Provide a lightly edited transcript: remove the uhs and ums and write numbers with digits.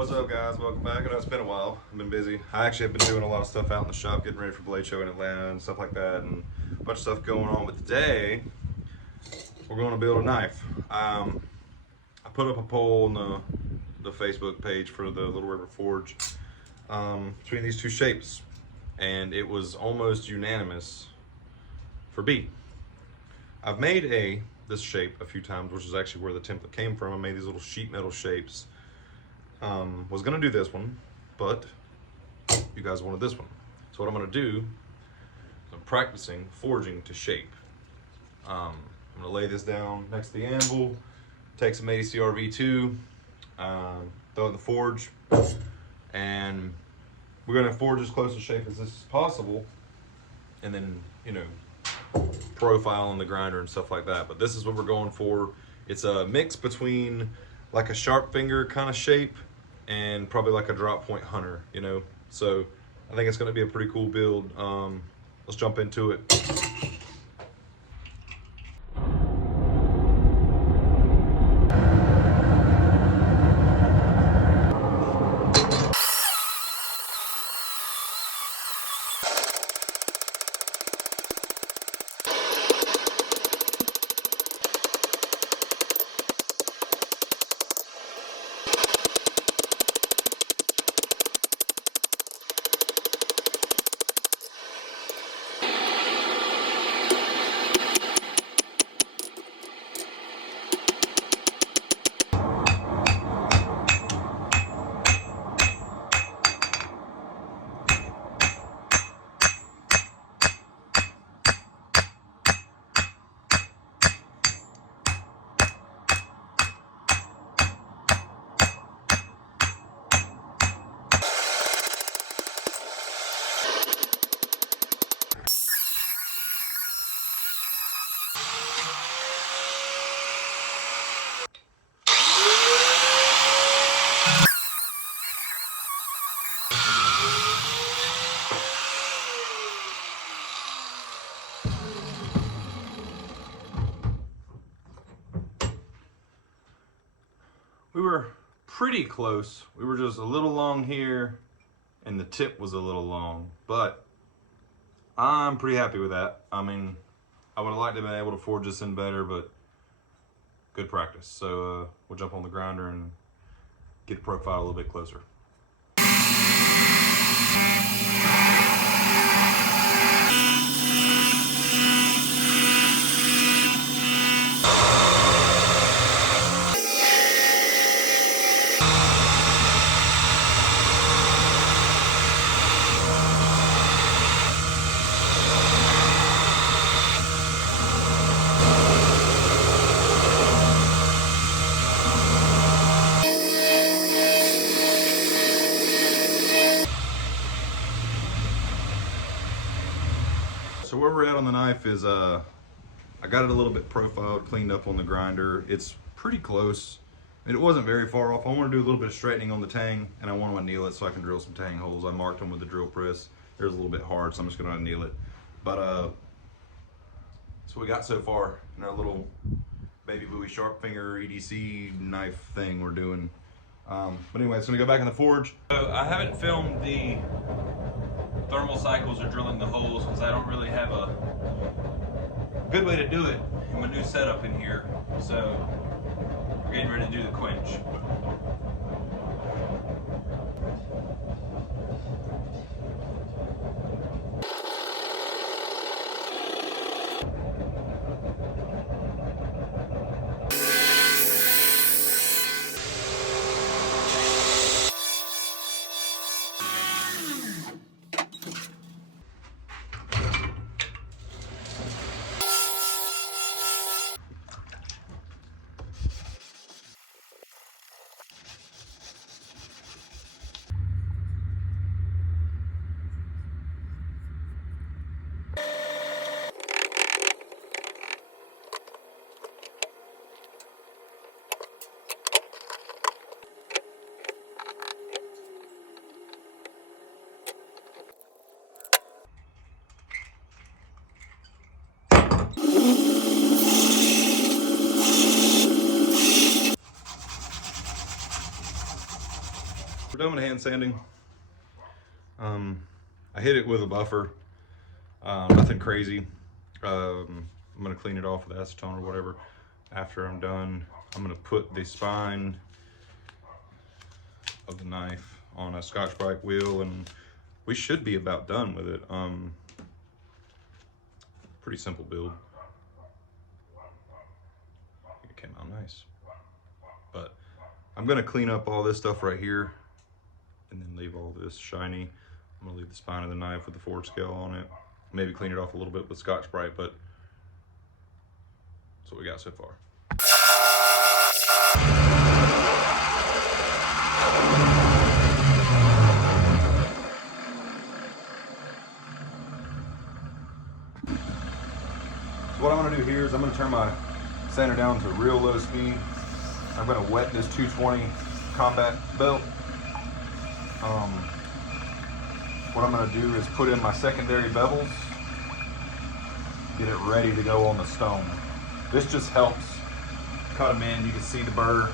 What's up, guys? Welcome back. I know it's been a while. I've been busy. I actually have been doing a lot of stuff out in the shop, getting ready for Blade Show in Atlanta and stuff like that, and a bunch of stuff going on. But today, we're going to build a knife. I put up a poll on the Facebook page for the Little River Forge between these two shapes, and it was almost unanimous for B. I've made this shape a few times, which is actually where the template came from. I made these little sheet metal shapes. Was gonna do this one, but you guys wanted this one. So what I'm gonna do is I'm practicing forging to shape. I'm gonna lay this down next to the anvil, take some EDC RV2, throw it in the forge, and we're gonna forge as close to shape as this is possible, and then, you know, profile on the grinder and stuff like that. But this is what we're going for. It's a mix between like a sharp finger kind of shape and probably like a drop point hunter, you know. So I think it's going to be a pretty cool build. Let's jump into it. We were pretty close. We were just a little long here and the tip was a little long, but I'm pretty happy with that. I mean, I would have liked to have been able to forge this in better, but good practice. So we'll jump on the grinder and get the profile a little bit closer. So where we're at on the knife is I got it a little bit profiled, cleaned up on the grinder. It's pretty close. I mean, it wasn't very far off. I want to do a little bit of straightening on the tang, and I want to anneal it so I can drill some tang holes. I marked them with the drill press. They're a little bit hard, so I'm just going to anneal it. But that's what we got so far in our little baby Bowie sharp finger EDC knife thing we're doing. But anyway, it's going to go back in the forge. So I haven't filmed the thermal cycles or drilling the holes because I don't really have a good way to do it in my new setup in here. So we're getting ready to do the quench. We're done with hand sanding. I hit it with a buffer, nothing crazy. I'm gonna clean it off with acetone or whatever. After I'm done, I'm gonna put the spine of the knife on a Scotch-Brite wheel, and we should be about done with it. Pretty simple build. It came out nice. But I'm gonna clean up all this stuff right here and then leave all this shiny. I'm gonna leave the spine of the knife with the forge scale on it. Maybe clean it off a little bit with Scotch-Brite, but that's what we got so far. So what I'm gonna do here is I'm gonna turn my sander down to real low speed. I'm gonna wet this 220 combat belt. What I'm gonna do is put in my secondary bevels, get it ready to go on the stone. This just helps cut them in. You can see the burr